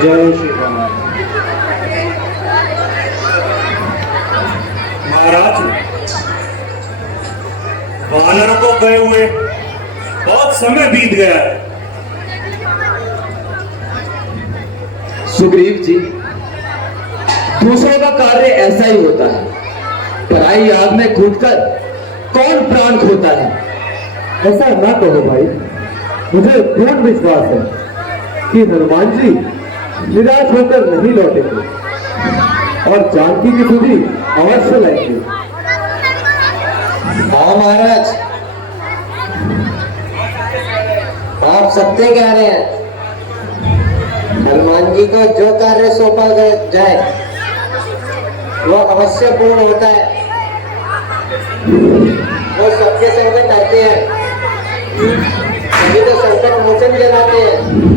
जय श्री राम। महाराज, वानरों को गए हुए बहुत समय बीत गया है। सुग्रीव जी, दूसरों का कार्य ऐसा ही होता है। पराई आग में कूदकर कौन प्राण खोता है। ऐसा ना कहो भाई, मुझे पूर्ण विश्वास है कि हनुमान जी निराश होकर नहीं लौटेंगे और जानकी की सुधि अवश्य लाएंगे। हाँ महाराज, आप सत्य कह रहे हैं। हनुमान जी को जो कार्य सौंपा जाए वो अवश्य पूर्ण होता है। वो सबके संकट आते हैं, तभी तो संकट मोचन जलाते हैं।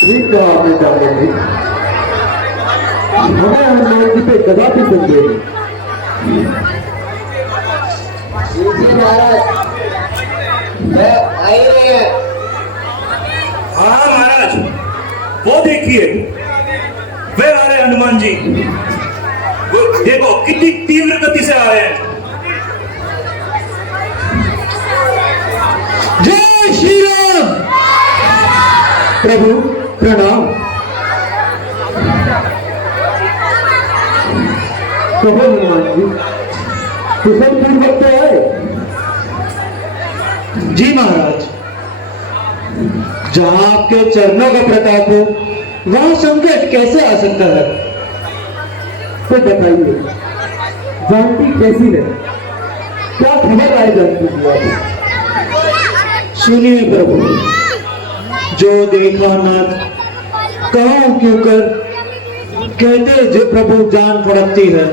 ठीक है आपने चावल जी, हमें हनुमान जी पे कदापि संदेह नहीं। जी महाराज, मैं आ ही रहे हैं। हाँ महाराज, वो देखिए, वे आ रहे हनुमान जी। वो देखो कितनी तीव्र गति से आ रहे हैं। जय श्री राम। प्रभु प्रणाम। प्रभु हनुमान जी, कुशल पूर्वक तो आए। जी महाराज, जहां आपके चरणों का प्रताप हो वहां संकट कैसे आ सकता है। तो बताइए, जानकी कैसी है? क्या खबर आई जानकी की? सुनिए प्रभु, जो देखा नाथ कहूं क्यों कर, कहते जो प्रभु जान फड़कती है,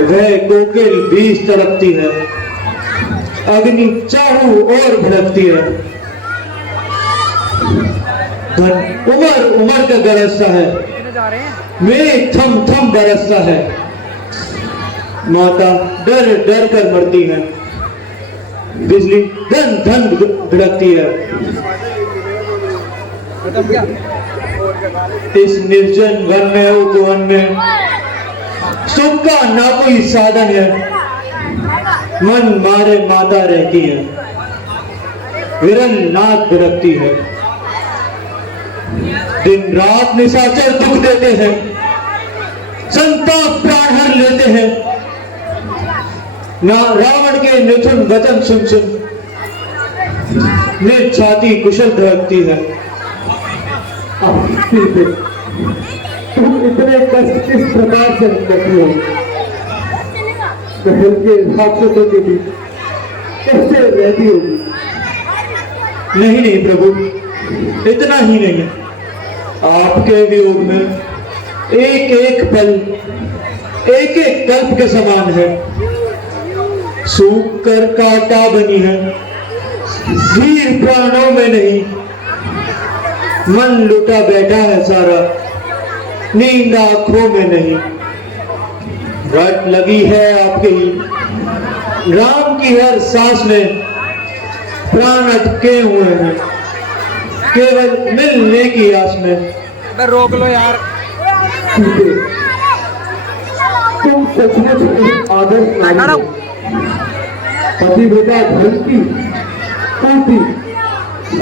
वह कोकिल बीज तड़पती है, अग्नि चाहू और भड़कती है, धन उमर उमर का गरजता है, मेघ थम थम बरसता है, माता डर डर कर मरती है, बिजली धन धन धड़कती है। इस निर्जन वन में उपवन में सुख का ना कोई साधन है, मन मारे माता रहती है, विरल नाक बिरकती है, दिन रात निशाचर दुख देते हैं, संताप प्राण हर लेते हैं, ना रावण के निथुन वचन सुन सुन मेरी छाती कुशल धड़कती है। तुम इतने कष्ट किस प्रकार से करती हो? महल के राक्षसों के बीच कैसे रहती होगी? नहीं नहीं प्रभु, इतना ही नहीं, आपके वियोग में एक एक पल एक एक कल्प के समान है, सूख कर कांटा बनी है, धीर प्राणों में नहीं, मन लुटा बैठा है सारा, नींद आंखों में नहीं, रट लगी है आपके ही, राम की हर सांस में प्राण अटके हुए हैं, केवल मिलने की आस में। रोक लो यार। तुम सचमुच एक आदर्श नारी हो, पतिव्रता धर्म की पूर्ति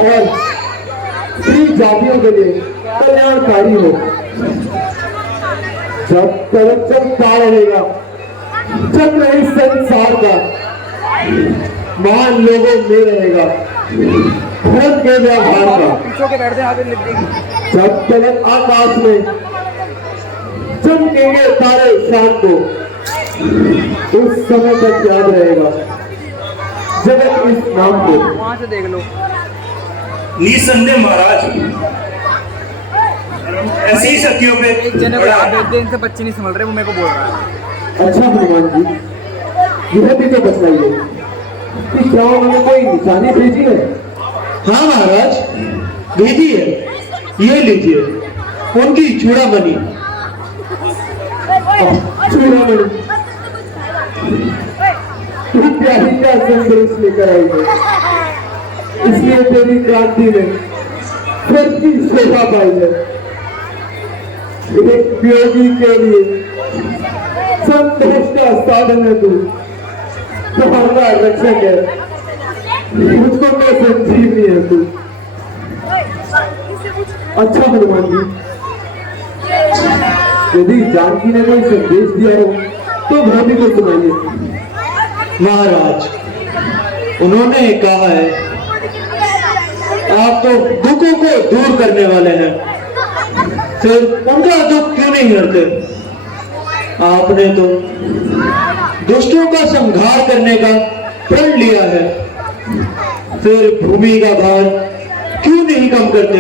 और स्त्री जातियों के लिए कल्याणकारी हो। जब तक चलता रहेगा चक्र इस संसार का, महान लोगों में रहेगा धर्म के व्यवहार का। जब तक आकाश में चमकेंगे तारे शाम को, उस समय तक याद रहेगा जगत इस नाम को। वहां से देख लो। निसंदेह महाराज, ऐसी ही सखियों पे एक जने को याद है, इनसे बच्चे नहीं संभल रहे, वो मेरे को बोल रहा है। अच्छा हनुमान जी, यह भी तो बताइए कि क्या उन्होंने कोई निशानी भेजी है? हाँ महाराज, भेजी है, ये लीजिए उनकी चूड़ामणि। चूड़ामणि, तू प्यारी का संदेश लेकर आई है, इसलिए तेरी क्रांति ने फिर की शोभा पाई है। एक वियोगी के लिए संतोष का साधन है तू, तुम्हारा रक्षक है, मुझको मैं संजीवनी है तू। अच्छा हनुमान जी, यदि जानकी ने कोई संदेश दिया हो तो भाभी को सुनाइए। महाराज, उन्होंने कहा है आप तो दुखों को दूर करने वाले हैं, फिर उनका दुख क्यों नहीं हरते? आपने तो दुष्टों का संहार करने का प्रण लिया है, फिर भूमि का भार क्यों नहीं कम करते?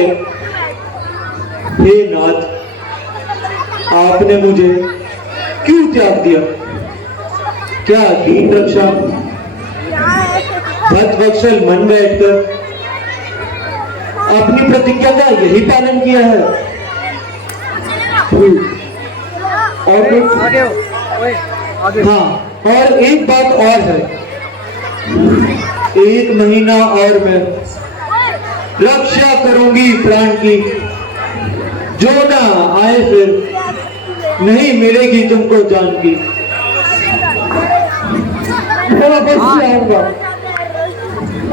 हे नाथ, आपने मुझे क्यों त्याग दिया? क्या दीन रक्षा भक्तवत्सल मन बैठकर अपनी प्रतिज्ञा का यही पालन किया है? और कुछ? आगे हो, ओए, आगे हो। हाँ, और एक बात और है, 1 महीना और मैं रक्षा करूंगी प्राण की, जो ना आए फिर नहीं मिलेगी तुमको जान की। मैं अवश्य आऊंगा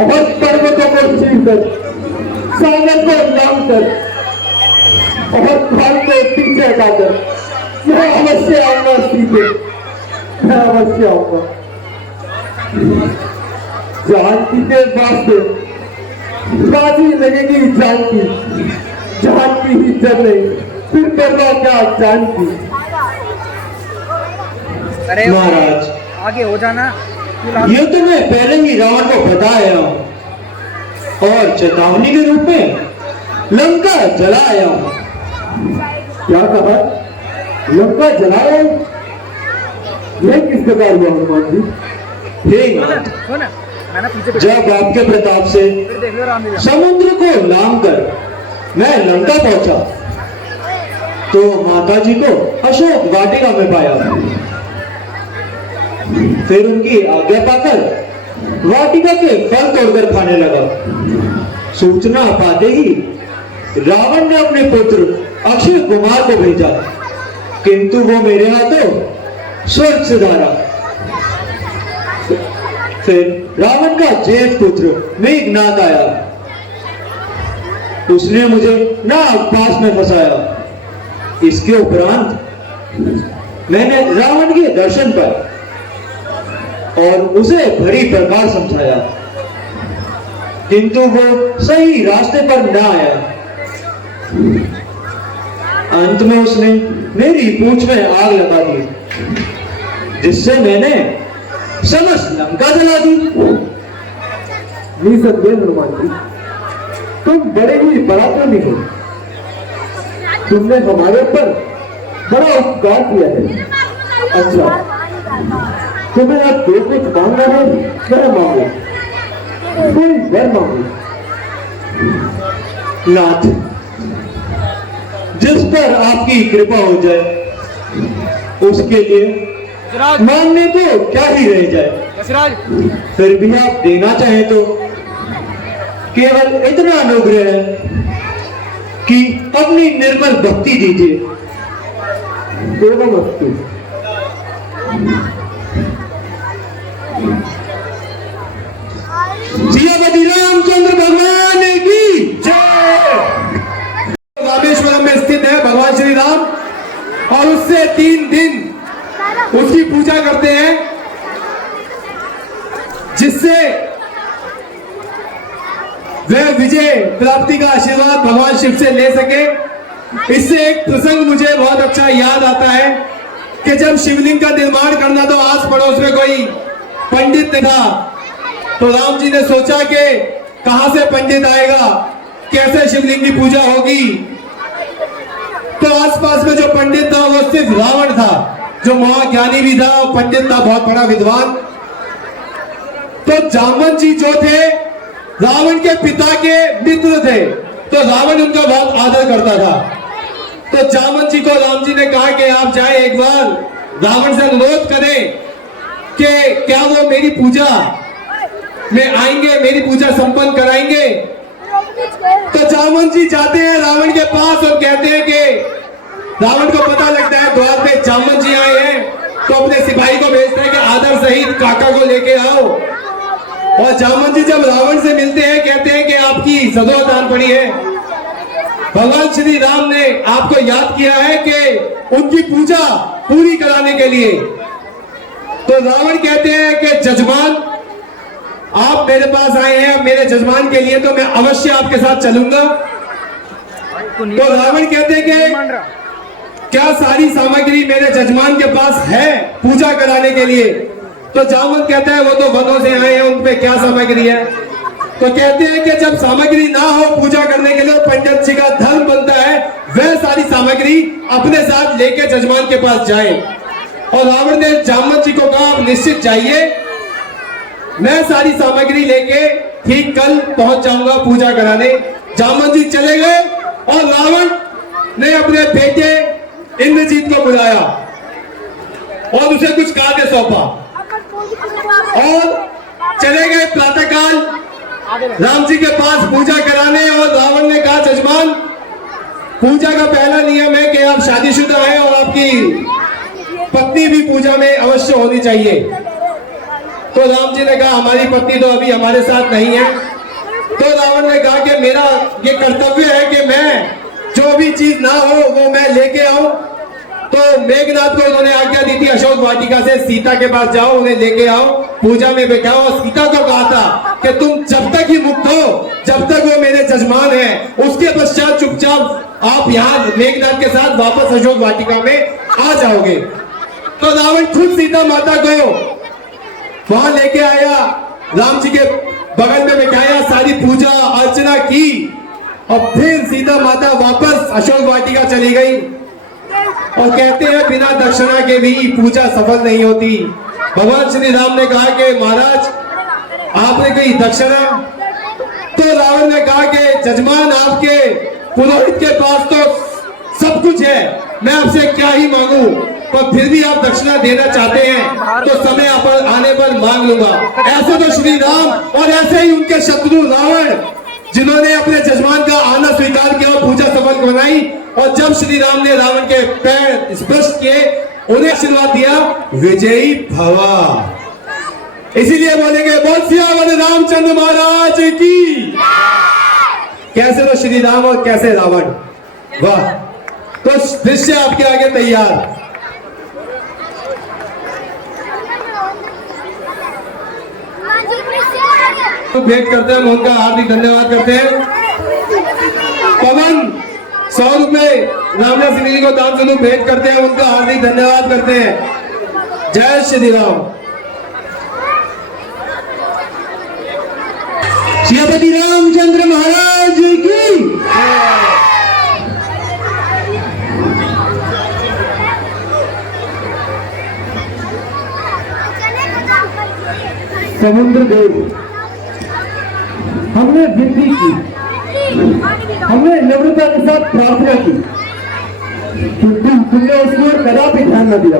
और पर्वतों को चीरकर, सागर को लांग कर और खाल को पीछे हटाकर मैं अवश्य आऊंगा सीधे, मैं अवश्य आऊंगा। जानकी के वास्ते बाजी लगेगी जानकी, जानकी ही जब नहीं फिर करवा क्या जानकी। अरे महाराज, आगे हो जाना। ये तो मैं पहले ही रावण को बताया हूं और चेतावनी के रूप में लंका जलाया हूं। क्या कहा? लंका जलाया? यह किस प्रकार हुआ हनुमान जी? हे नाथ, हो ना, मैं ना पीछे जब आपके प्रताप से फिर देख लो रामलीला। समुद्र को लांग कर मैं लंका पहुंचा तो माता जी को अशोक वाटिका में पाया, फिर उनकी आज्ञा पाकर वाटिका के फल तोड़कर खाने लगा। सूचना पाते ही रावण ने अपने पुत्र अक्षय कुमार को भेजा, किंतु वो मेरे हाथों स्वर्ग से धारा। फिर रावण का ज्येष्ठ पुत्र मेघनाद आया, उसने मुझे नागपाश में फंसाया। इसके उपरांत मैंने रावण के दर्शन पाए और उसे भली प्रकार समझाया, किंतु वो सही रास्ते पर न आया। अंत में उसने मेरी पूंछ में आग लगा दी, जिससे मैंने समस्त लंका जला दी। निसंदेह हनुमान जी, तुम बड़े ही पराक्रमी हो, तुमने हमारे ऊपर बड़ा उपकार किया है। अच्छा, तुम्हें अब जो कुछ मांगना है वह मांगो, कोई वर मांगो। नाथ, जिस पर आपकी कृपा हो जाए उसके लिए मांगने को क्या ही रह जाए। यशराज, फिर भी आप देना चाहें तो केवल इतना अनुग्रह है कि अपनी निर्मल भक्ति दीजिए। देवमस्तु। सियापति रामचंद्र भगवान की जय। रामेश्वरम में स्थित है भगवान श्री राम, और उससे 3 दिन उसकी पूजा करते हैं, जिससे वह विजय प्राप्ति का आशीर्वाद भगवान शिव से ले सके। इससे एक प्रसंग मुझे बहुत अच्छा याद आता है कि जब शिवलिंग का निर्माण करना तो आस पड़ोस में कोई पंडित था, तो राम जी ने सोचा कि कहां से पंडित आएगा, कैसे शिवलिंग की पूजा होगी। तो आसपास में जो पंडित था वो सिर्फ रावण था, जो महाज्ञानी भी था और पंडित था, बहुत बड़ा विद्वान। तो जामवंत जी जो थे रावण के पिता के मित्र थे, तो रावण उनका बहुत आदर करता था। तो जामवंत जी को राम जी ने कहा कि आप जाए एक बार रावण से अनुरोध करें कि क्या वो मेरी पूजा में आएंगे, मेरी पूजा संपन्न कराएंगे। तो जामवंत जी जाते हैं रावण के पास और कहते हैं कि रावण को पता लगता है द्वार पे जामवंत जी आए हैं, तो अपने सिपाही को भेजते हैं कि आदर सहित काका को लेके आओ। और जामवंत जी जब रावण से मिलते हैं कहते हैं कि आपकी सदोर दान पड़ी है, भगवान श्री राम ने आपको याद किया है कि उनकी पूजा पूरी कराने के लिए। तो रावण कहते हैं कि जजमान आप मेरे पास आए हैं मेरे जजमान के लिए, तो मैं अवश्य आपके साथ चलूंगा। तो रावण कहते हैं कि क्या सारी सामग्री मेरे जजमान के पास है पूजा कराने के लिए? तो जामवंत कहता है वो तो वनों से आए हैं, उनपे क्या सामग्री है? तो कहते हैं कि जब सामग्री ना हो पूजा करने के लिए, पंडित जी का धर्म बनता है वह सारी सामग्री अपने साथ लेके जजमान के पास जाए। और रावण ने जामवंत जी को कहा आप निश्चित जाइए, मैं सारी सामग्री लेके ठीक कल पहुंच जाऊंगा पूजा कराने। जामवंत जी चले गए और रावण ने अपने बेटे इंद्रजीत को बुलाया और उसे कुछ कार्य सौंपा और चले गए प्रातःकाल राम जी के पास पूजा कराने। और रावण ने कहा जजमान पूजा का पहला नियम है कि आप शादीशुदा हैं और आपकी पत्नी भी पूजा में अवश्य होनी चाहिए। तो राम जी ने कहा हमारी पत्नी तो अभी हमारे साथ नहीं है। तो रावण ने कहा कि मेरा ये कर्तव्य है कि मैं जो भी चीज ना हो वो मैं लेके आऊं। तो मेघनाथ को उन्होंने आज्ञा दी थी अशोक वाटिका से सीता के पास जाओ, उन्हें लेके आओ, पूजा में बैठाओ। और सीता को कहा था कि तुम जब तक ही मुक्त हो, जब तक वो मेरे जजमान हैं, उसके पश्चात चुपचाप आप यहाँ मेघनाथ के साथ वापस अशोक वाटिका में आ जाओगे। तो रावण खुद सीता माता को वहां लेके आया, राम जी के बगल में बैठाया, सारी पूजा अर्चना की और फिर सीता माता वापस अशोक वाटिका चली गई। और कहते हैं बिना दक्षिणा के भी पूजा सफल नहीं होती। भगवान श्री राम ने कहा कि महाराज आपने कोई दक्षिणा? तो रावण ने कहा कि जजमान आपके पुरोहित के पास तो सब कुछ है, मैं आपसे क्या ही मांगू, पर फिर भी आप दक्षिणा देना चाहते हैं तो समय आने पर मांग लूंगा। ऐसे तो श्री राम और ऐसे ही उनके शत्रु रावण जिन्होंने अपने जजमान का आना स्वीकार किया और पूजा सफल बनाई। और जब श्री राम ने रावण के पैर स्पर्श किए, उन्हें आशीर्वाद दिया विजयी भवा। इसीलिए बोलेंगे बोल सियावर रामचंद्र महाराज की। कैसे तो श्री राम और कैसे रावण, वाह। तो दृश्य आपके आगे तैयार। भेंट करते हैं, हम उनका हार्दिक धन्यवाद करते हैं। पवन 100 रुपए रामदास सिंह जी को दान स्वरूप भेंट करते हैं, उनका हार्दिक धन्यवाद करते हैं। जय श्री राम। श्रीपति रामचंद्र महाराज की। समुद्र देव हमने विनती की, हमने नम्रता के साथ प्रार्थना की, किंतु तुमने उसकी ओर कदापि ध्यान न दिया।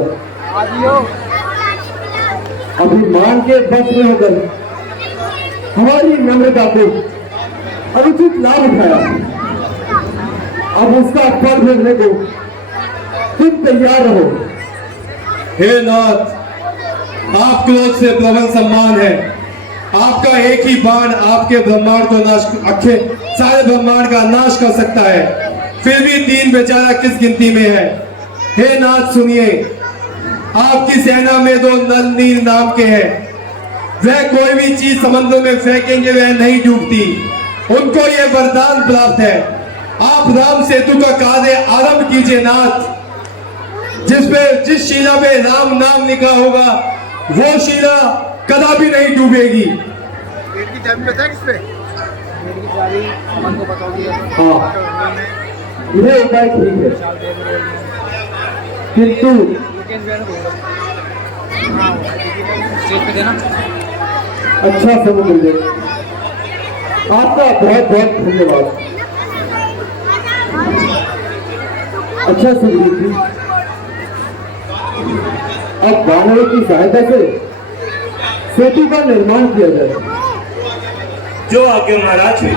अभिमान के बस में होकर हमारी नम्रता को अनुचित लाभ उठाया। अब उसका फल भोगने को तुम तैयार रहो। हे नाथ, आप क्रोध से प्रबल सम्मान है, आपका एक ही बाण आपके ब्रह्मांड को नाश, अखे सारे ब्रह्मांड का नाश कर सकता है, फिर भी दीन बेचारा किस गिनती में है। हे नाथ सुनिए, आपकी सेना में 2 नल नील नाम के हैं, वह कोई भी चीज समुद्र में फेंकेंगे वह नहीं डूबती, उनको ये वरदान प्राप्त है। आप राम सेतु का कार्य आरंभ कीजिए नाथ। जिस शिला पे राम नाम लिखा होगा वो शिला कदापि नहीं डूबेगी। हाँ, यह उपाय ठीक है, किंतु अच्छा समुद्र देव, आपका बहुत बहुत धन्यवाद। अच्छा सुखदेव जी, अब दानवों की सहायता से सेतु का निर्माण किया जाए। जो आज्ञा महाराज।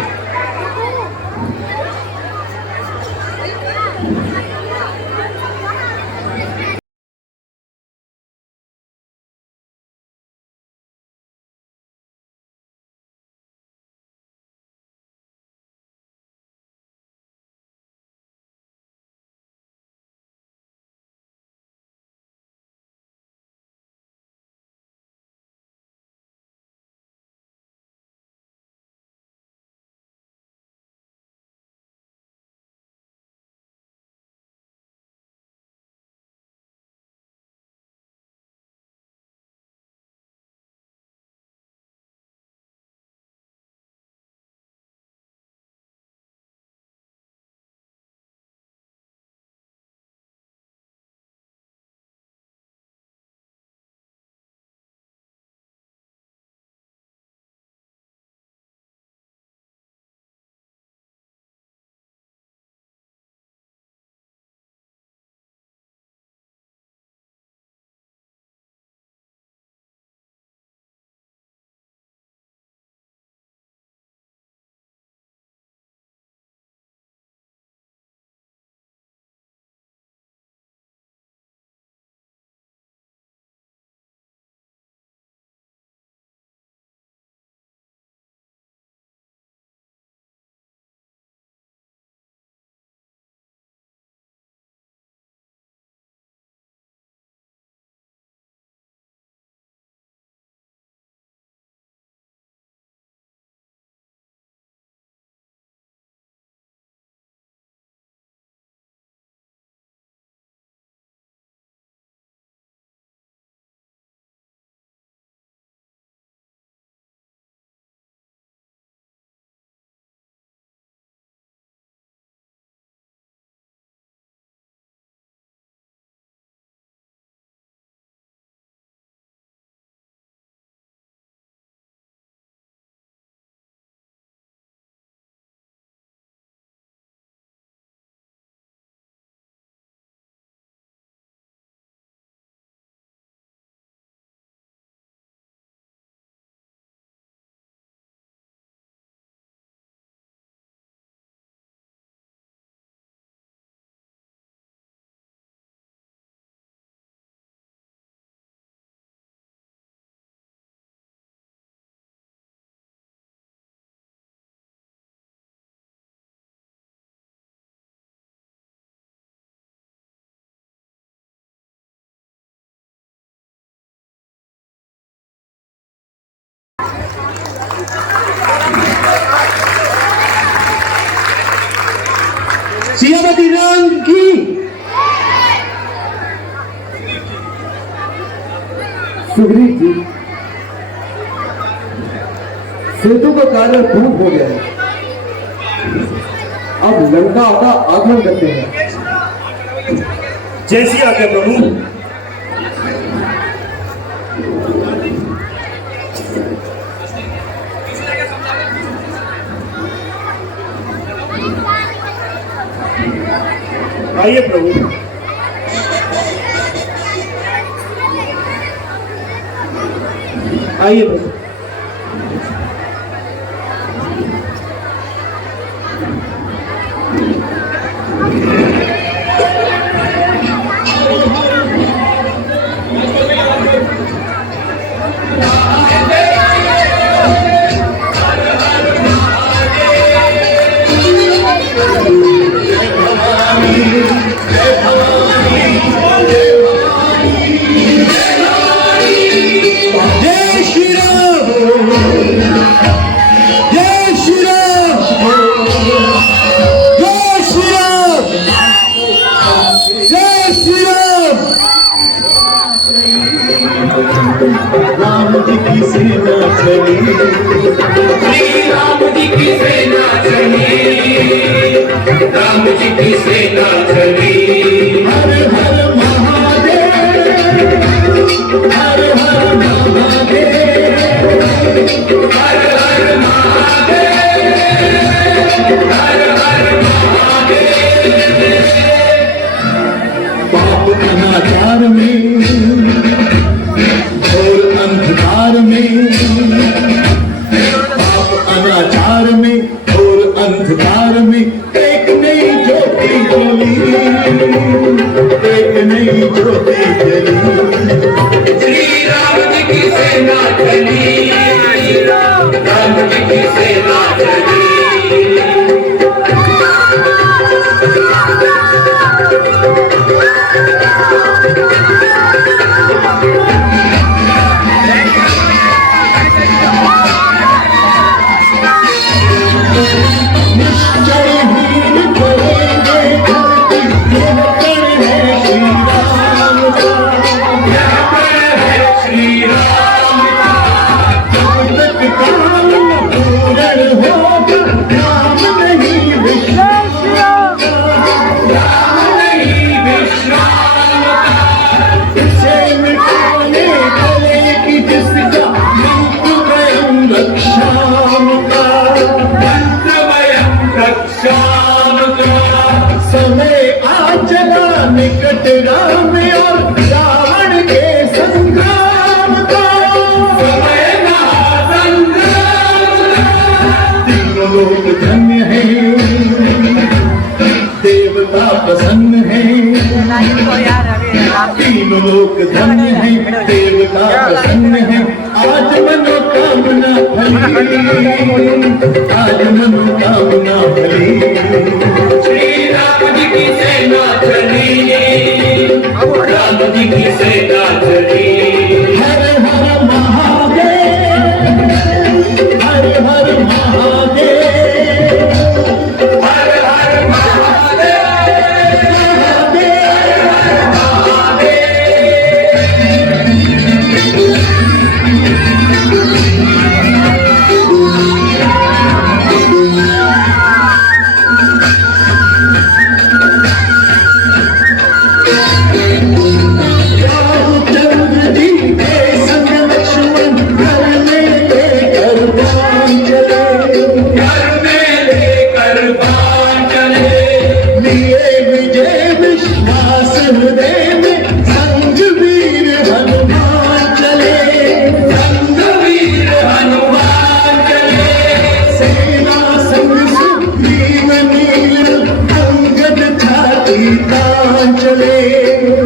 सियावती राम की। सुग्रीव जी, सेतु का कार्य पूर्ण हो गया है। अब लंका का आगमन करते हैं। जैसी आज्ञा प्रभु। आइए प्रभु। आइए प्रभु। जय श्री राम, जय श्री राम, जय श्री राम, जय श्री राम। राम जी की सेना चली, श्री राम जी की सेना चली, राम जी की सेना चली। हर हर महादेव, हर हर महादेव, हर हर महादेव, हर हर महादेव। पाप अनाचार में अनाचार में और अंधकार में एक नई ज्योति जली, एक नई ज्योति जली। श्री राम जी की सेना चली, राम जी की सेना चली। समय आ चला निकट राम और रावण के संग्राम का, समय का संग्राम। तीनों लोग धन्य हैं, देवता प्रसन्न है। तीनों लोग धन्य हैं, देवता प्रसन्न है। आज मनोकामना फली, आज मनोकामना फली। श्री राम जी की सेना चली, राम जी की सेना चली। हर हर महादेव, हर हर महादेव, हर हर महादेव, रामचंद्र जी के संग लक्ष्मण घर में लेकर बाण चले, घर में लेकर बाण चले। लिए विजय विश्वास हृदय में, संग वीर हनुमान चले, संग वीर हनुमान चले। सेना संग सुग्रीव नील, अंगद छाती तान चले,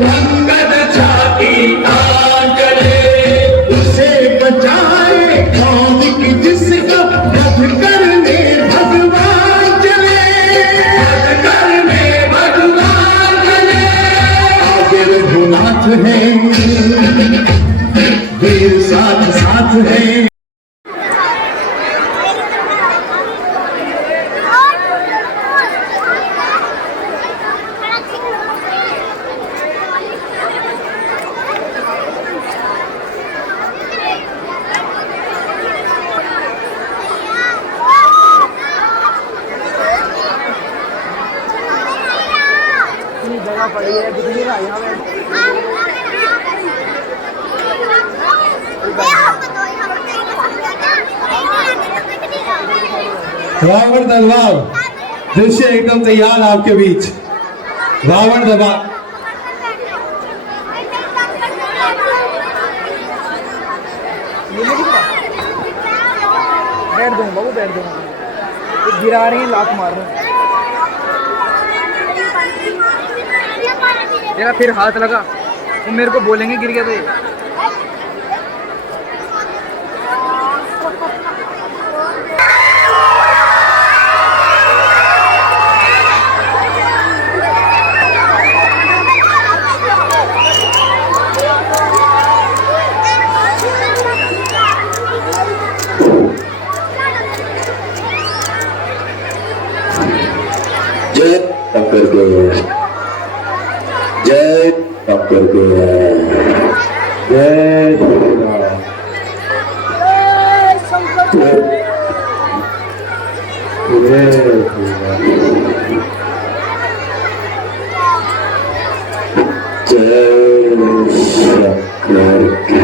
अंगद छाती तान चले। उसे बचाए कौन की जिसका वध करने भगवान चले, घर में भगवान चले। आगे रघुनाथ है, वीर साथ साथ है। इतनी जगह पड़ी है, दिख नहीं रहा यहाँ पे। रावण दरबार दृश्य एकदम तैयार आपके बीच। रावण दरबार बैठ दूंगा बाबू, बैठ दूंगा। ये गिरा रही है, लात मार रहे हैं। तेरा फिर हाथ लगा, वो मेरे को बोलेंगे गिर गया तो ये। जय शंकर के, जय शंकर के, जय श्री राम। जय श्री राम। जय शंकर के।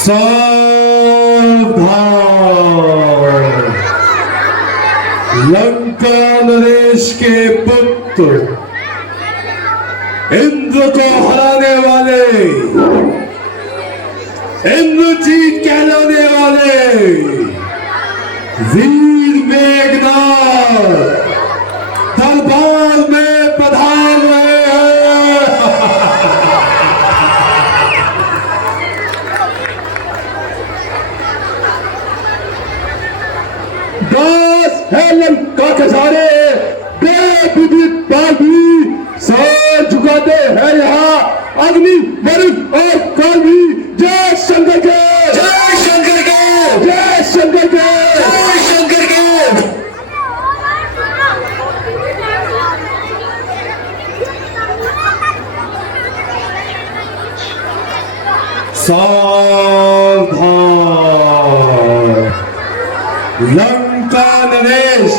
सावधान, लंका नरेश के पुत्र, इंद्र को हराने वाले, इंद्रजीत कहलाने वाले वीर मेघनाथ दरबार में पधार रहे हैं। दास है लंका के सारे बेविदित बागी, सर झुकाते हैं यहाँ अग्नि वरुण और काल भी। जय शंकर के, जय शंकर के, जय शंकर के, जय शंकर के। सावधान, लंका नरेश,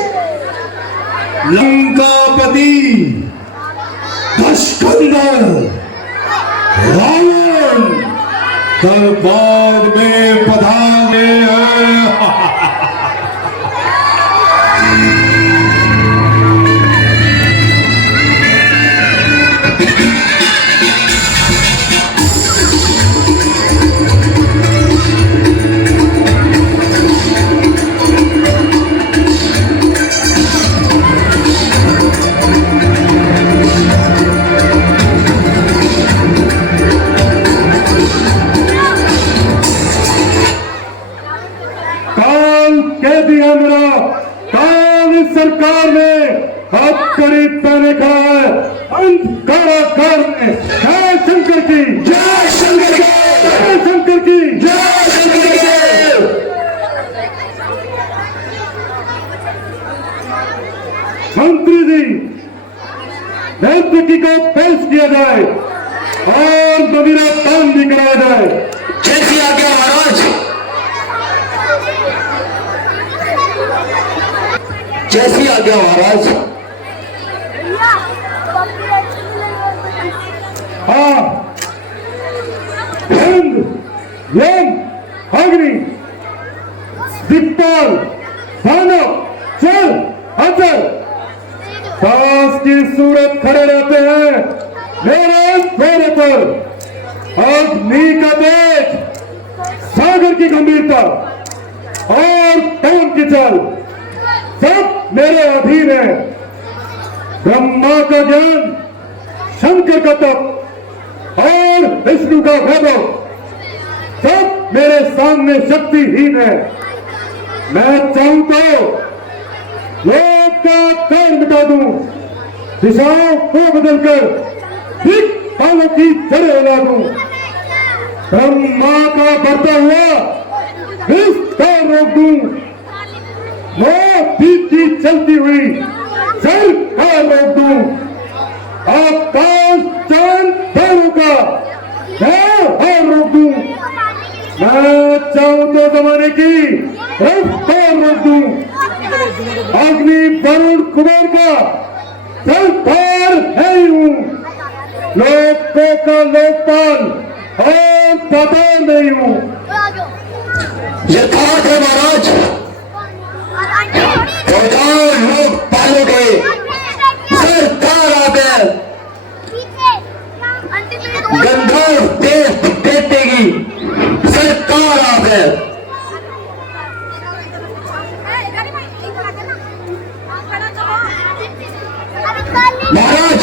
लंकापति दशकंदर रावण दरबार में पधारे हैं। कह दिया मेरा काल सरकार ने हाथ करीब पहने खड़ा है अंत कारागार में। जय शंकर की, जय शंकर की, जय शंकर की, जय शंकर की। मंत्री जी, नर्तकी को पेश किया जाए और मदिरा पान भी कराया जाए। जैसी आज्ञा महाराज, जैसी आज्ञा महाराज। हाँ, हिंद, यम, अग्नि, दिक्पाल, दानव, चल, अचल, दास की सूरत खड़े रहते हैं मेरे द्वार पर। अग्नि का तेज, सागर की गंभीरता और पवन की चाल सब मेरे अधीन है। ब्रह्मा का ज्ञान, शंकर का तप और विष्णु का वैभव सब मेरे सामने शक्तिहीन है। मैं चाहूं तो लोक का काल मिटा दूं, दिशाओं को बदलकर दिक्पालों की जड़ें हिला दूं। ब्रह्मा का बढ़ता हुआ विस्तार रोक दूं, मोती की चलती हुई सरकार रोक दूं। आकाश चांद तारों का हार रोक दूं। मैं चाहूं तो जमाने की रफ्तार रोक दूं। अग्नि वरुण कुमार का सरदार है ही हूं। लोकों का लोकपाल और दाता नहीं हूं। यथार्थ है महाराज, लोकपालों के सरकार आकर गंधर्व देश देते की सरकार आकर महाराज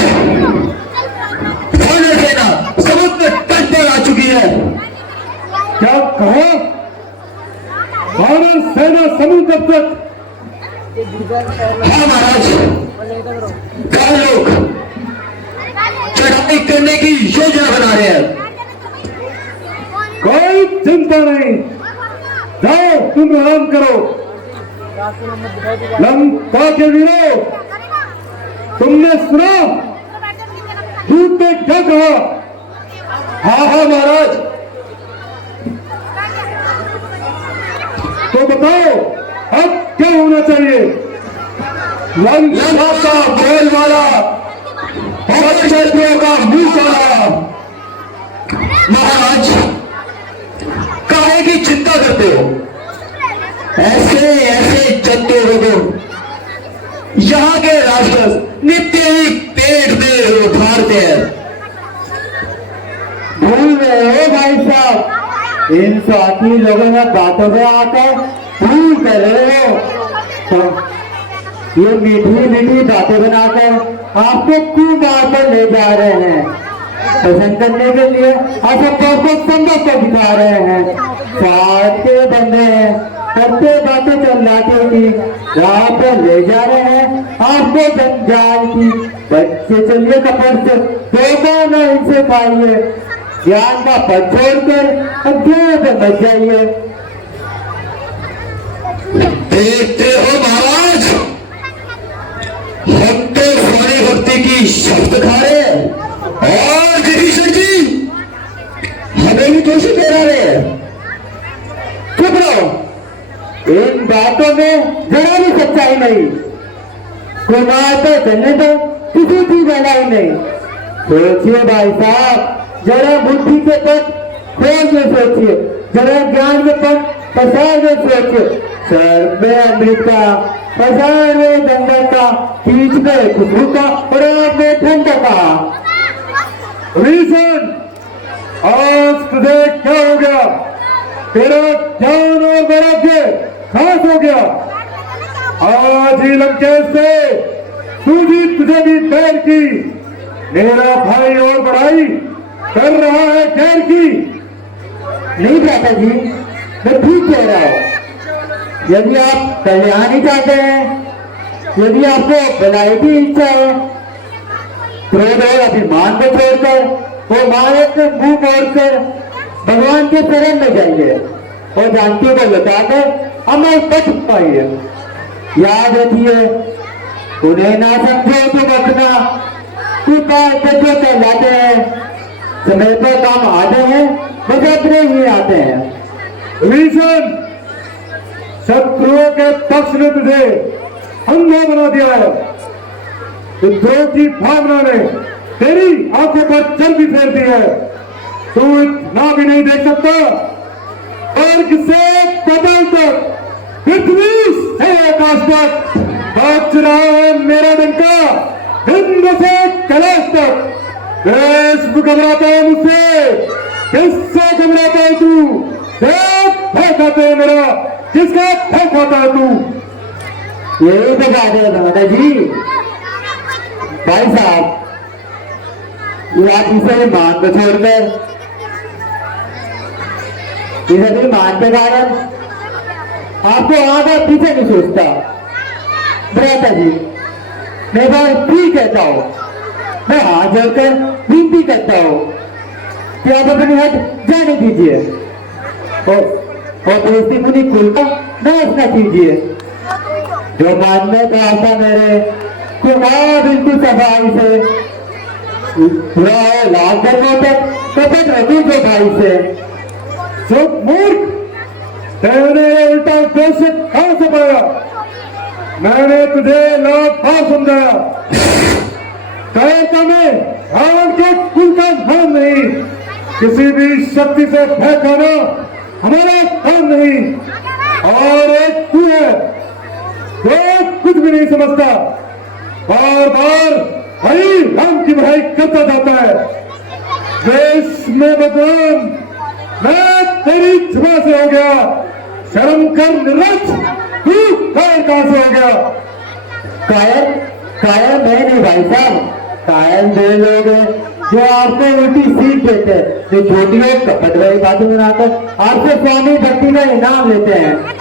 वानर सेना समुद्र तट पर आ चुकी है। क्या कहा? वानर सेना समुद्र तक? हाँ महाराज, कई लोग चढ़ाई करने की योजना बना रहे हैं। कोई चिंता नहीं, जाओ तुम आराम करो। लंका के वीरों, तुमने सुना दूत ने क्या कहा? हाँ हाँ महाराज। तो बताओ अब क्या होना चाहिए? लंका का बोलबाला और शत्रुओं का मुंह काला। महाराज, कहो की चिंता करते हो? ऐसे ऐसे चलते रहो। यहाँ के राष्ट्र नित्य ही पेट में उठाते हैं। भूल रहे हो भाई साहब, इन स्वार्थी लोगों में बातों में आकर भूल कर रहे हो। तो ये मीठी मीठी बातें बनाकर आपको कुमार पर ले जा रहे हैं, पसंद करने के लिए असंभव को संभव को दिखा रहे हैं। स्वार्थ के बंदे हैं, करते बातें चलाते की राह पर ले जा रहे हैं आपको जंजाल की। बच्चे चलिए कपड़ से देखो न इनसे खाइए, ज्ञान का पद छोड़कर अज्ञान में बच जाइए। देखते हो महाराज, हम तो स्वामी भक्ति की शब्द खा रहे हैं और विभीषण जी हमें भी दोषी ठहरा रहे हैं। चुप रहो, इन बातों में जरा भी सच्चाई नहीं। कुमार तो चलने दो, किसी की भलाई नहीं। सोचिए भाई साहब, जरा बुद्धि के पथ खोल में सोचिए, जरा ज्ञान के पथ पसार में सोचिए। सर में अमृत का, पसार में गंगा का, बीच में खुशबू का और आग में ठंडा का। रीजन, आज तुझे क्या हो गया? तेरा जान और वैराग्य खास हो गया। आज ही लंकेश से तुझे भी पैर की। मेरा भाई और बढ़ाई कर रहा है खैर की। नहीं भ्राता जी, मैं ठीक कह रहा हूँ। यदि आप कल्याण ही चाहते हैं, यदि आपको भलाई की इच्छा है, क्रोध और अभिमान को छोड़कर वो मानव से मुंह मोड़कर भगवान के शरण में जाइए और जानकी को लौटाकर अमर पथ पाइए। याद रखिए, उन्हें ना समझो तो बचना, जो कहलाते हैं, समय पर काम आते हैं, बचते ही आते हैं। रीजन, शत्रुओं के पक्ष ने तुझे अंधा बना दिया है। विद्रोह की भावना ने तेरी आंखों पर चर्बी फेर दी है। तू इतना भी नहीं देख सकता, स्वर्ग से पतन तक, पृथ्वी से आकाश तक बच रहा है मेरा डंका, हिंद से कैलाश तक। देश घबराता है मुझसे, किससे घबराता है तू? देख भय खाते है मेरा, किसका भय खाता है तू? यही बता दे दादा जी। भाई साहब, ये आप इसे मान को छोड़कर इसे भी मान के कारण आपको आगे पीछे नहीं सोचता। भ्राता जी, मैं बात ठीक कहता हूँ, मैं हाथ जोड़कर विनती करता हूँ कि आप अपनी हद जाने दीजिए और दोस्ती मुनि कुल का नाश न कीजिए। जो मानने का आता मेरे तुम्हारा बिल्कुल सफाई से पूरा लाभ करने तक कपट रखी जो भाई से। चुप मूर्ख, तेरे उल्टा उद्देश्य कहां से पाया? मैंने तुझे लाभ भाव समझाया। कहता मैं रावण के कुल का नाम नहीं, किसी भी शक्ति से भय खाना हमारा काम नहीं। और एक तू है जो कुछ भी नहीं समझता, बार बार हरि राम की बढ़ाई करता जाता है। देश में बदनाम मैं तेरी जुबा से हो गया। शर्म कर निर्लज, तू कायर कहां से हो गया? कायर कायर मैं नहीं भाई साहब, कायर दे लोग जो आपको उल्टी सीख देते हैं, जो छोटी और कपट वाली बातें बनाकर आपसे स्वामी भक्ति का इनाम लेते हैं।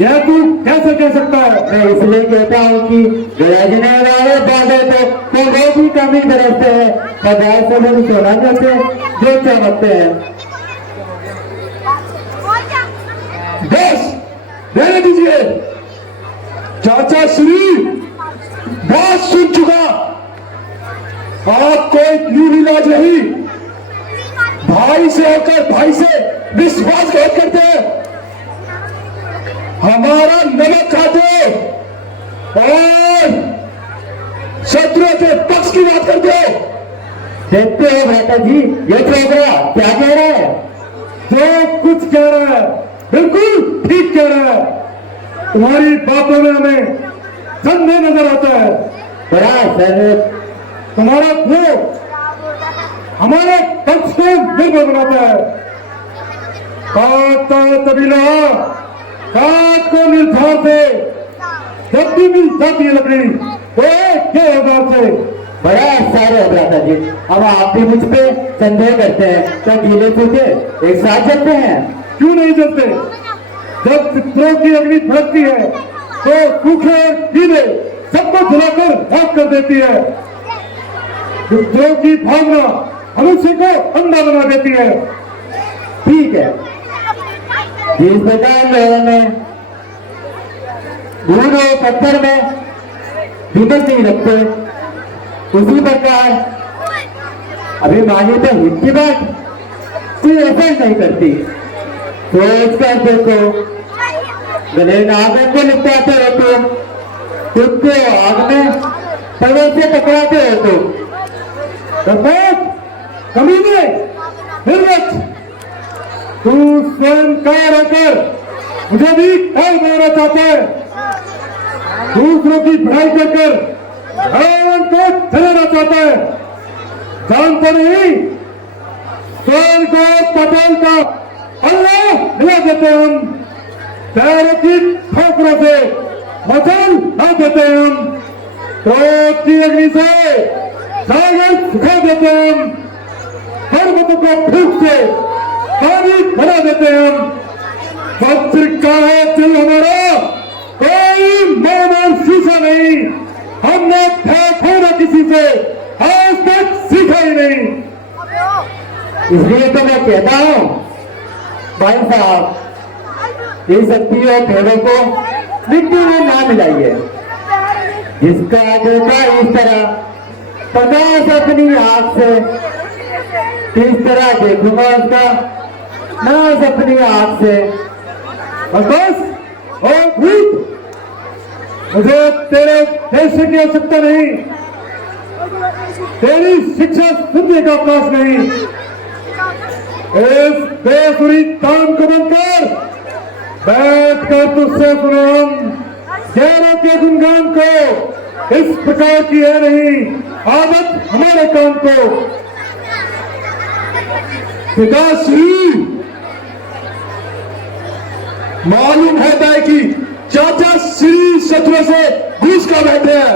यह तू कैसे कह सकता है? मैं इसलिए कहता हूँ कि गरजने वाले बादल तो वो भी कमी बरसते हैं, पदार्थ से लोग सोना जैसे जो चमकते हैं। बस रहने दीजिए चाचा श्री, बात सुन चुका। आपको इतनी भी लाज नहीं? भाई से होकर भाई से विश्वासघात करते हैं, हमारा नमक खाते और शत्रुओं के पक्ष की बात करते हो। देखते हो भ्राता जी, ये छोकरा क्या कह रहा है? जो कुछ कुछ कह रहा है, बिल्कुल ठीक कह रहा है। तुम्हारी बातों में हमें संदेह नजर आता है। बड़ा सर, तुम्हारा क्रोध हमारे पक्ष को निर्भर बनाता है। काट का तबीला, काट को निर्धार से जब भी मिल जाती है लकड़ी तो एक हजार से। बड़ा सारे हो जाता जी। अब आप भी मुझ पे संदेह करते हैं, क्या गीले सूखे एक साथ चलते हैं? क्यों नहीं चलते? जब चित्रों की अग्नि भड़कती है तो सूखे और गीले सबको जलाकर राख कर देती है। चित्रों की भावना मनुष्य को अंधा बना देती है। ठीक है, जिस प्रकार लोगों में धूल और पत्थर में दीपक नहीं रखते, उसी प्रकार अभिमानी तो हित की बात कोई ऐसा नहीं करती। सोच कर देखो, गले नागन को लिपटाते हो तुम, खुद को आग में तवे से पकड़ाते हो तुम। डरपोक, कमीने, निर्लज, तू स्वयं कायर होकर मुझे भी कायर बनाना चाहता है। दूसरों की बुराई कर भगवान को ठहराना चाहता है। जानते नहीं, स्वर्ग को पताल का अल्लाह मिला देते हम, पैरों की ठोकरों से मचान ला देते हम, क्रोध की अग्नि से सागर सुखा देते हम, पर्वतों को फूंक से पानी बना देते हम। वज्र का है दिल हमारा, कोई मौन और शीशा नहीं, हमने ठहरा किसी से आज तक सीखा ही नहीं। इसलिए तो मैं कहता हूँ भाई साहब, ये शक्ति और भेड़ों को मिट्टी में ना मिलाइए। जिसका देखा इस तरह प्रकाश अपनी आंख से, किस तरह देखूंगा उसका नाश अपनी आंख से। बस और भूत, मुझे तेरे देश की आवश्यकता नहीं, तेरी शिक्षा सुनने का अवकाश नहीं। इस बेसुरी तान को बनकर बैठकर तुझसे सुने हम ज्ञानों के गुणगान को। इस प्रकार की है नहीं आदत हमारे काम को। पिताश्री, मालूम होता है कि चाचा श्री शत्रु से घूस कर बैठे हैं,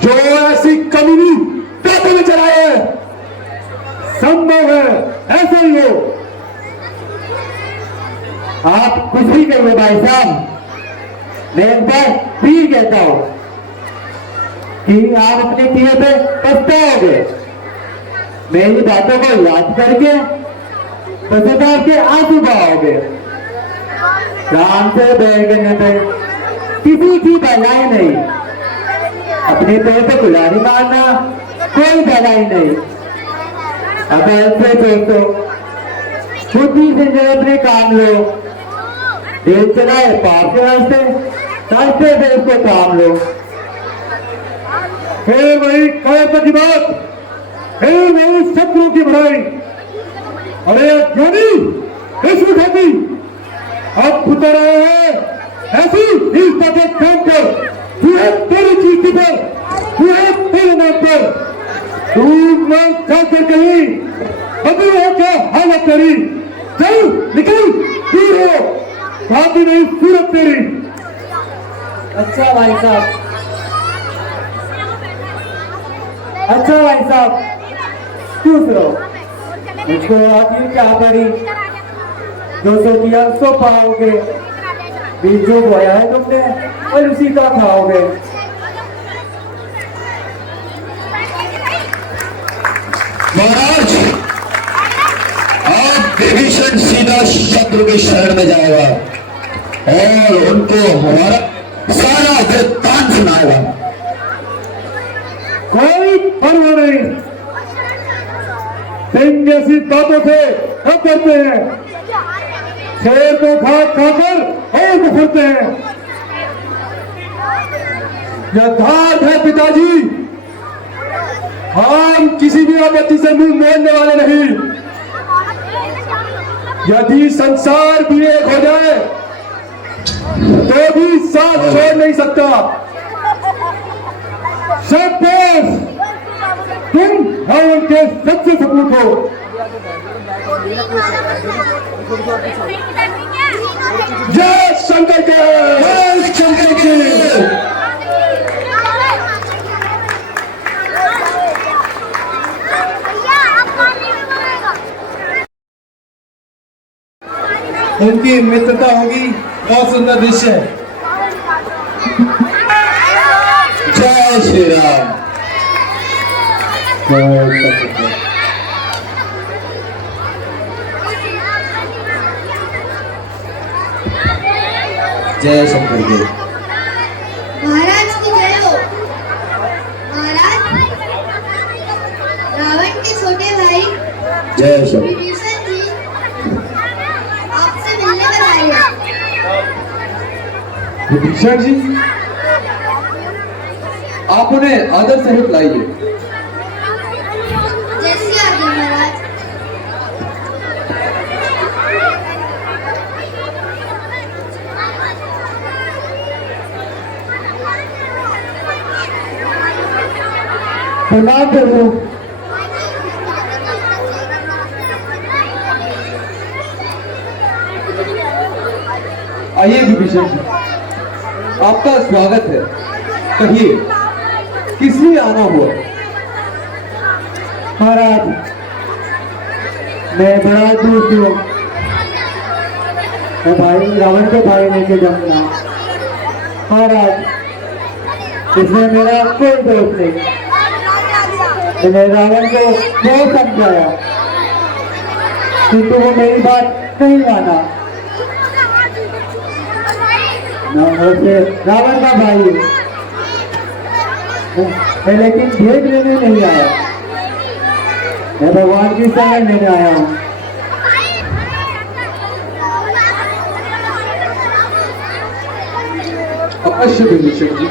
जो ऐसी कमीनी पेटों में चलाए हैं। संभव है ऐसा ही हो। आप कुछ भी कहिए भाई साहब, मैं एक बार फिर कहता हूं कि आप अपने किए पे पछताओगे। मेरी बातों को याद करके पछताव के आंसू बहाओगे। राम से बैठने पे किसी की भलाई नहीं, अपने पैर पे कुल्हाड़ी मारना कोई भलाई नहीं। अब ऐसे सोचो, खुदी से जो अपने काम लो, देश चलाए पाप के रास्ते, रास्ते से उसको काम लो। फिर वही कायरता की बात, फिर वही शत्रु की भलाई। अरे अज्ञानी, विश्व खाती, अब पुतर रहे हैं ऐसी इस बातें काम कर। तू है तेरी कीर्ति पर, तू है तेरे नाम पर, तू नाम जाकर कहीं अभी हो क्या हालत तेरी। चल निकल, दूर हो, बाकी नहीं सूरत तेरी। अच्छा भाई साहब, अच्छा भाई साहब, खुश रहो। मुझको आखिर क्या पड़ी, जो सो किया सो पाओगे। बीज जो बोया है तुमने और उसी का खाओगे। महाराज, आप विभीषण सीधा शत्रु की शरण में जाएगा और उनको हमारा सारा वृत्तांत सुनाएगा। कोई परवाह नहीं, सिंह जैसी बातों से हम करते हैं। शेर को घाट खाकर और बफरते हैं। यथार्थ है पिताजी, हम किसी भी आपत्ति से मुंह मोड़ने वाले नहीं। यदि संसार भी एक हो जाए तो भी साथ छोड़ नहीं सकता। शाबाश, तुम रावण के सच्चे सपूत हो। जय शंकर के, जय शंकर के। उनकी मित्रता होगी, बहुत सुंदर दृश्य है। जय श्री राम। जय शंकर के। महाराज की जय हो। महाराज, रावण के छोटे भाई जय शंकर। विभीषण जी आपसे मिलने पर आए हैं। विभीषण जी, आप उन्हें आदर सहित लाइए। जैसी आज्ञा महाराज। प्रणाम प्रभु। आइए विभीषण जी, आपका स्वागत है। कहिए, किस लिए आना हुआ? महाराज, मैं बड़ा दूर से हूँ। मैं भाई रावण के भाई लेके जाऊंगा। महाराज, इसमें मेरा कोई दोष नहीं। मैंने रावण को बहुत समझाया, किंतु वो मेरी बात नहीं माना। मैं उसे रावण का भाई हूँ, मैं लेकिन भेंट लेने नहीं आया। मैं भगवान की शरण लेने आया हूँ। अवश्य विभीषण जी,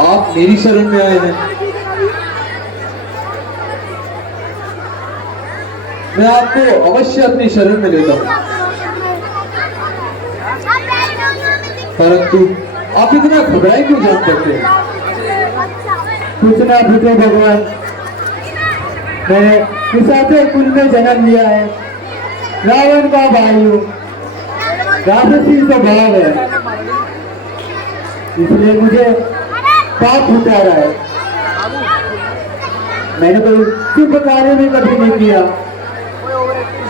आप मेरी शरण में आए हैं। मैं आपको अवश्य अपनी शरण में लेता हूँ, परंतु आप इतना घबराए क्यों जान पड़ते हैं? कुछ ना पूछो भगवान, मैंने किसाते कुल में जन्म लिया है। रावण का भाई हूँ, राक्षसी स्वभाव है, इसलिए मुझे पाप उठा रहा है। मैंने कोई शुभ कार्य भी कभी नहीं किया,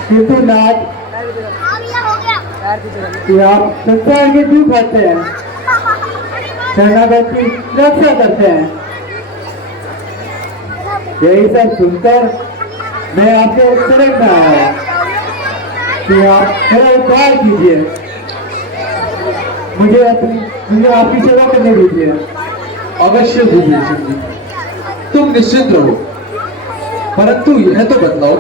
किंतु नाथ कि आप संसार के दुख होते हैं, शरणागत की रक्षा करते हैं। यही सब सुनकर मैं आपके शरण में आया कि आप मेरा उद्धार कीजिए, मुझे आपकी सेवा करने दीजिए। अवश्य विभीषण जी, तुम निश्चिंत रहो, परंतु यह तो बतलाओ,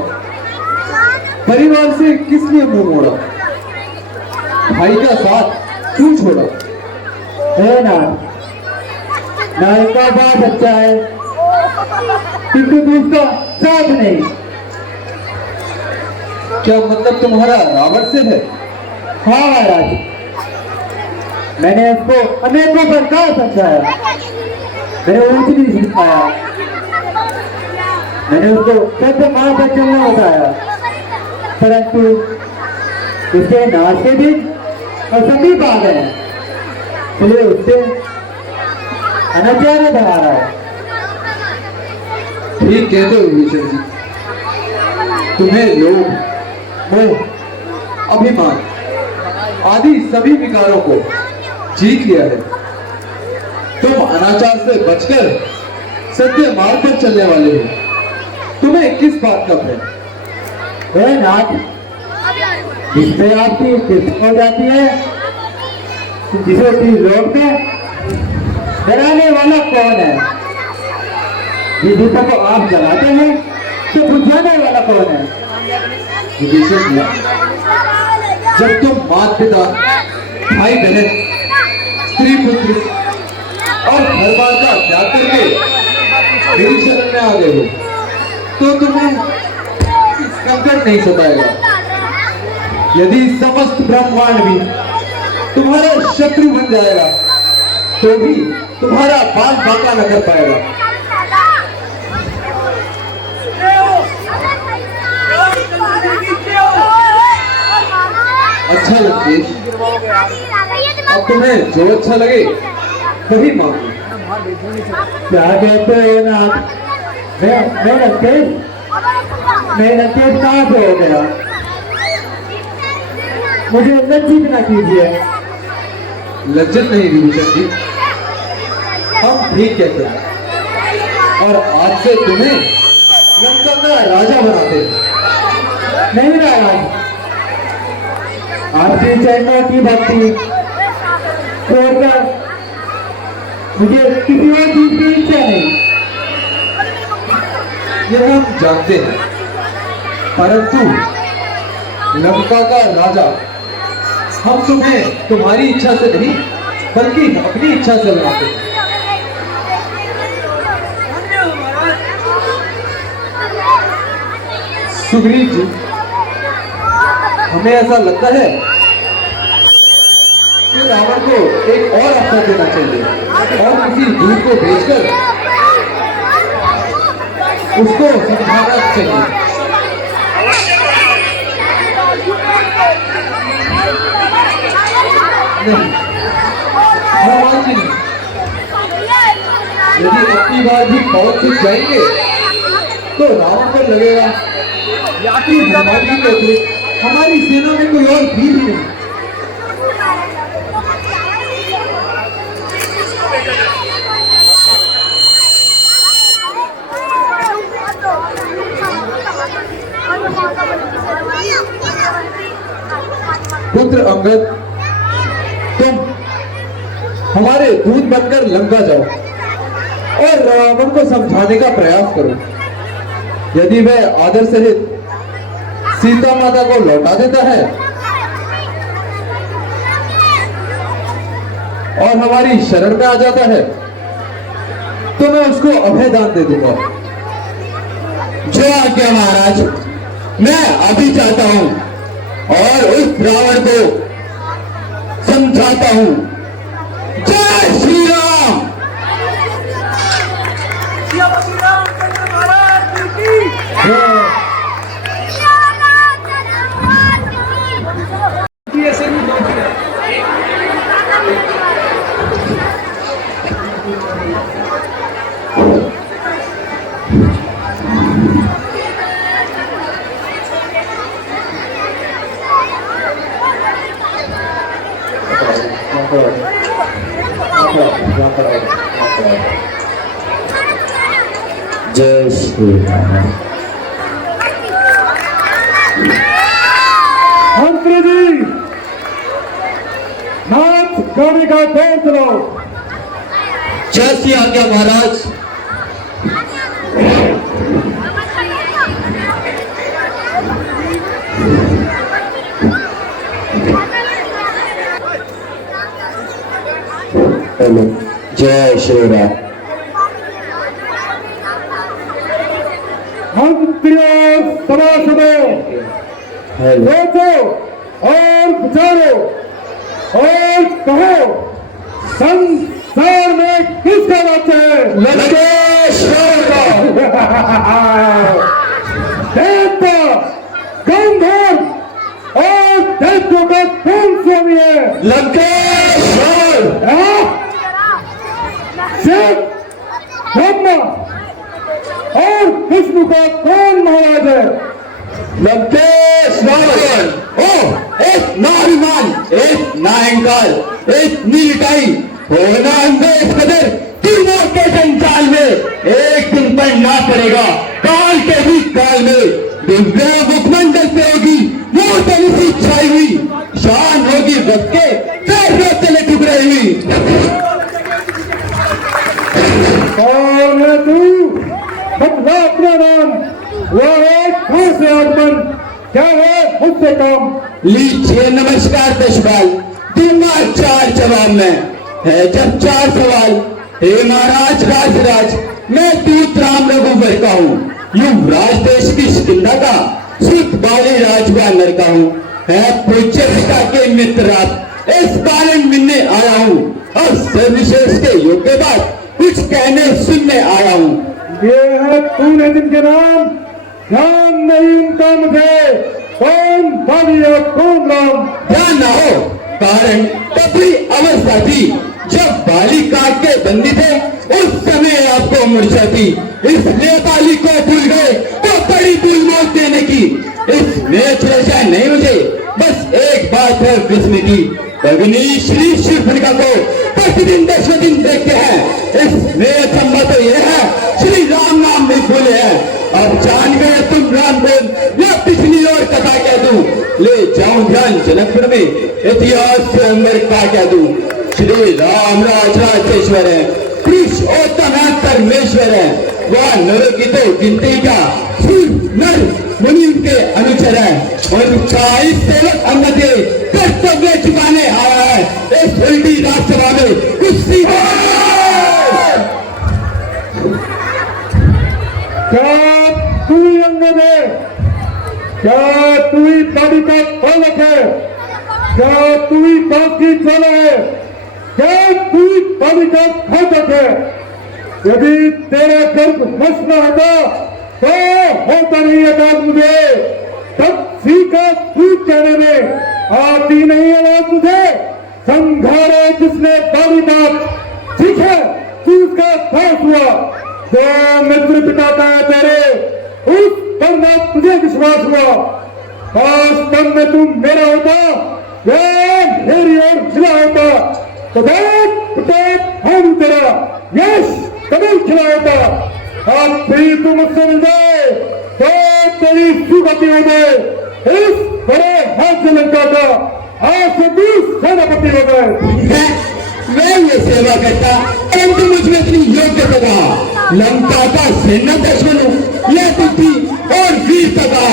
परिवार से किस लिए मुंह मोड़ा? भाई का साथ क्यों छोड़ा? है नाथ, नाथ का बात अच्छा है, किंतु उसका साथ नहीं। क्या मतलब तुम्हारा रावण से है? हाँ महाराज, मैंने उसको अनेकों प्रकार समझाया, मैंने ऊंच नीच सिखाया, मैंने उसको सत्य मार्ग पर चलना बताया, परंतु उसके नाश के दिन और समीप आ गए, इसलिए उससे अनाचार्य बढ़ा रहा है। ठीक कहते हो विभीषण जी, तुम्हें लोभ, मोह, अभिमान आदि सभी विकारों को जीत लिया है। तुम अनाचार से बचकर सत्य मार्ग पर चलने वाले हो। तुम्हें किस बात का भय? है नाथ, जिससे आपकी कृपा हो जाती है, जिसे चीज रोकते डराने वाला कौन है? जिस दीपक को आप जलाते हैं तो बुझाने वाला कौन है? विभीषण जी, जब तुम माता पिता, भाई बहन, स्त्री पुत्र और घर बार का त्याग करके मेरी शरण में आ गए हो, तो तुम्हें संकट नहीं सताएगा। यदि समस्त ब्रह्मांड भी तुम्हारा शत्रु बन जाएगा तो भी तुम्हारा बाल बांका न कर पाएगा। अच्छा लंकेश, अब तुम्हें जो अच्छा लगे वही मांगो। क्या कहते हो ना? मैं लंकेश कहाँ से हो गया? मुझे लज्जित न कीजिए। लज्जत नहीं विभूषण जी, हम ठीक कहते हैं और आज से तुम्हें लंका का राजा बनाते हैं। नहीं महाराज, आपकी चरणों की भक्ति छोड़कर मुझे किसी और चीज की इच्छा नहीं। यह हम जानते हैं, परंतु लंका का राजा हम तुम्हें तुम्हारी इच्छा से नहीं बल्कि अपनी इच्छा से बनाते हैं। सुग्रीव जी, हमें ऐसा लगता है कि रावण को एक और अवसर देना चाहिए और किसी दूत को भेजकर उसको समझाना चाहिए। नहीं, हनुमान जी नहीं। यदि अपनी बार भी बहुत सीख जाएंगे तो रावण को लगेगा कि हनुमान जी के अतिरिक्त हमारी सेना में कोई और वीर ही नहीं। पुत्र अंगद, तुम हमारे दूत बनकर लंका जाओ और रावण को समझाने का प्रयास करो। यदि वह आदर सहित सीता माता को लौटा देता है और हमारी शरण में आ जाता है तो मैं उसको अभय दान दे दूंगा। जो आज्ञा महाराज, मैं अभी चाहता हूं और उस रावण को समझाता हूं। जय श्री राम। जय श्री राम। मंत्री जी, नाथ गाड़ी का दौर चलाओ। जैसी आज्ञा महाराज। जय श्री राम। मंत्रियों, सभासदों, देखो और विचारो और कहो, संसार में किसका राज्य है? लंकेश्वर का। देव का गंधर्व और दैत्यों का कौन स्वामी है? लंकेश्वर। शिव, ब्रह्मा और विष्णु का कौन महाराज है? लंकेश्वर। ओ, एक नारीमान, एक नाहंकार, एक नीलकाई, होना अंधेश कदर, तीनों के संचाल में एक दिन पड़ना पड़ेगा। काल के भी काल में दिव्य मुखमंडल पे होगी मोटन सी छाई हुई, शान होगी वक्त के पैरों तले टुकड़े हुई। कौन है तू? बतला अपना नाम। वह है कौन से आगमन? क्या है मुझसे काम? लीजिए नमस्कार दशपाल, दूंगा 4 जवाब में। है जब 4 सवाल। हे महाराज राजराज, मैं दूत राम रघुवर का हूँ। युवराज देश की शिकिंदा का सुत बाली राजवा लड़का हूँ, है पूज्य पिता के मित्र रात इस कारण मिलने आया हूँ और सर्वविशेष के योग्य बात कुछ कहने सुनने आया हूँ। ये है तूने जिनके नाम ध्यान नहीं उनका मुझे, कौन भाभी और कौन राम ध्यान न हो, कारण तभी अवस्था थी जब बाली काट के बंदी थे, उस समय आपको मूर्छा थी, इसलिए बाली को भूल गए तो बड़ी भूल मौत देने की। इसमें चर्चा नहीं मुझे, बस एक बात है विस्मय की, भगनी श्री शिवफणिका को प्रतिदिन 10 दिन देखते हैं। इसमें अचंभा तो यह है श्री राम नाम नहीं भूले हैं। अब जान गए तुम राम बोल या पिछली और कथा कह दूं, ले जाऊं ध्यान जनकपुर में इतिहास से अंबर का कह दूं। श्री राम राजेश्वर है, पुरुषोत्तम है, परमेश्वर है, वह नरों की तो गिनती का नर मुनि उनके अनुचर है, उनका इस सेवक अंगद कर्तव्य चुकाने आया है इस उल्टी राजसभा में कुश्ती। क्या तू ही अंगद है? क्या तू ही दादी का पालक है? क्या तू ही बाप की ज्वाला है? क्या तू ही दादी का घातक है? यदि तेरा गर्भ नष्ट न होता तो होता नहीं आजाद मुझे, तब सी का झूठ कहने में आती नहीं आवाज मुझे। संघारे जिसने बाली बात ठीक है तू उसका दास हुआ, जो मित्र पिता का है तेरे उस पर ना तुझे विश्वास हुआ। वास्तव में तू मेरा होता या मेरी ओर खिला होता तो हम तेरा यश कभी खिला होता। अब भी तू मुझसे मिल जाए तो तेरी सुगति हो गए, इस बड़े हाथ लंका का आज से 20 सेनापति हो गए। मैं ये सेवा करता परंतु मुझमें इतनी योग्यता रहा, लंका का सेनाध्यक्ष बनूं यह बुद्धि और वीरता का।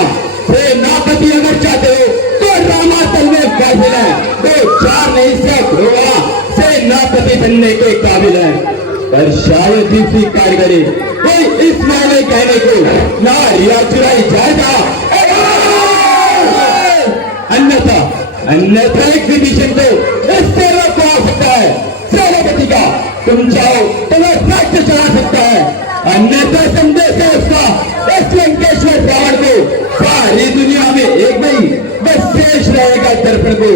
सेनापति अगर चाहते हो तो रामातल में काबिल है, वो 4 नहीं से सेनापति बनने के काबिल है। पर शायद दूसरी कारीगरी कोई इस मायने कहने को ना रिया चुराई जाएगा, अन्यथा एक विभीषण को इस सेवा को आ सकता है सेनापति का, तुम चाहो तो वह राज्य चला सकता है, अन्यथा संदेश है उसका इस लंकेश्वर रावण को सारी दुनिया में एक नहीं बस शेष रहेगा दर्पण को।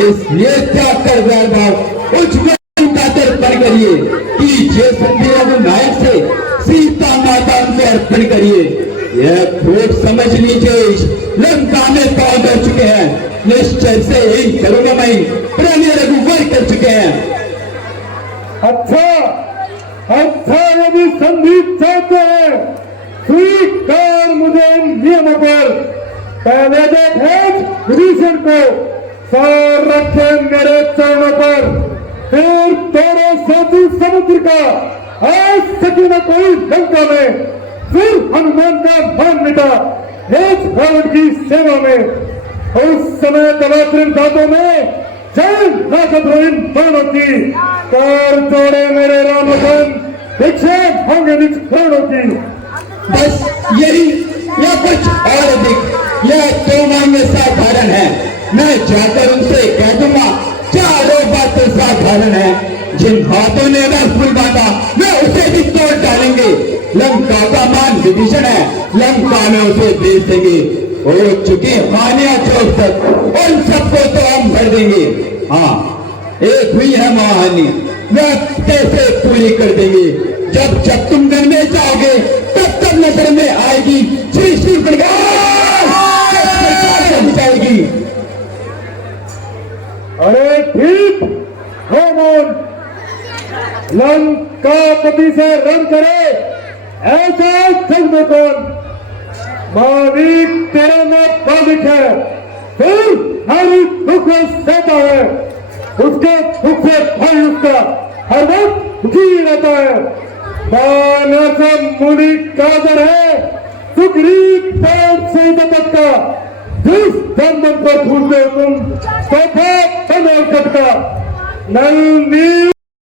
इसलिए त्याग कर भाव उज्ज्वल का दर्पण करिए, कीजिए संध्या नायक से सीता माता को अर्पण करिए। यह फूट समझ लीजिए लंका में पांव धर चुके हैं, निश्चय से इन करुणामयी प्रणय रघुवर कर चुके हैं। अच्छा यदि संधि चाहते हैं स्वीकार मुझे इन नियमों पर, पहले दे भेज विभीषण को, सार रखे मेरे चरणों पर, फिर तेरे साथी समुद्र का आज सकी न कोई लंका में, फिर हनुमान का मान मिटा हेज रावण की सेवा में। उस समय दवात्रिन दांतों में जान लागत हो इन बाणों की, कर जोड़े मेरे रामधन भिक्षा होंगे निज प्राणों की। बस यही या कुछ और अधिक यह तो मांगे साधारण है, मैं जाकर उनसे कह दूंगा चारों बातें साधारण है। जिन हाथों ने वह फूल बांधा वे उसे भी तोड़ डालेंगे, लंका का मान विभीषण है, लंका में उसे बेच देंगे, हो चुकी हानियां चौक तक उन सबको तो हम भर देंगे। हाँ एक हुई है महाहानि, वह कैसे पूरी कर देंगे, जब जब तुम घर में जाओगे तब तब नजर में आएगी श्री शिवफणिका जाएगी। अरे ठीक हो मोन, लंकापति से रण करे ऐसा जग में कौन, मालिक तेरा नाम बालिक है, फिर हरी दुख सहता है, उसके दुख से भाई उसका हर वक्त दुखी रहता है। मानस मुनि कादर है सुग्रीव पेड़ से दत्त का, जिस दंदन पर फूलते तुम तोहफा बनो कटका नल नील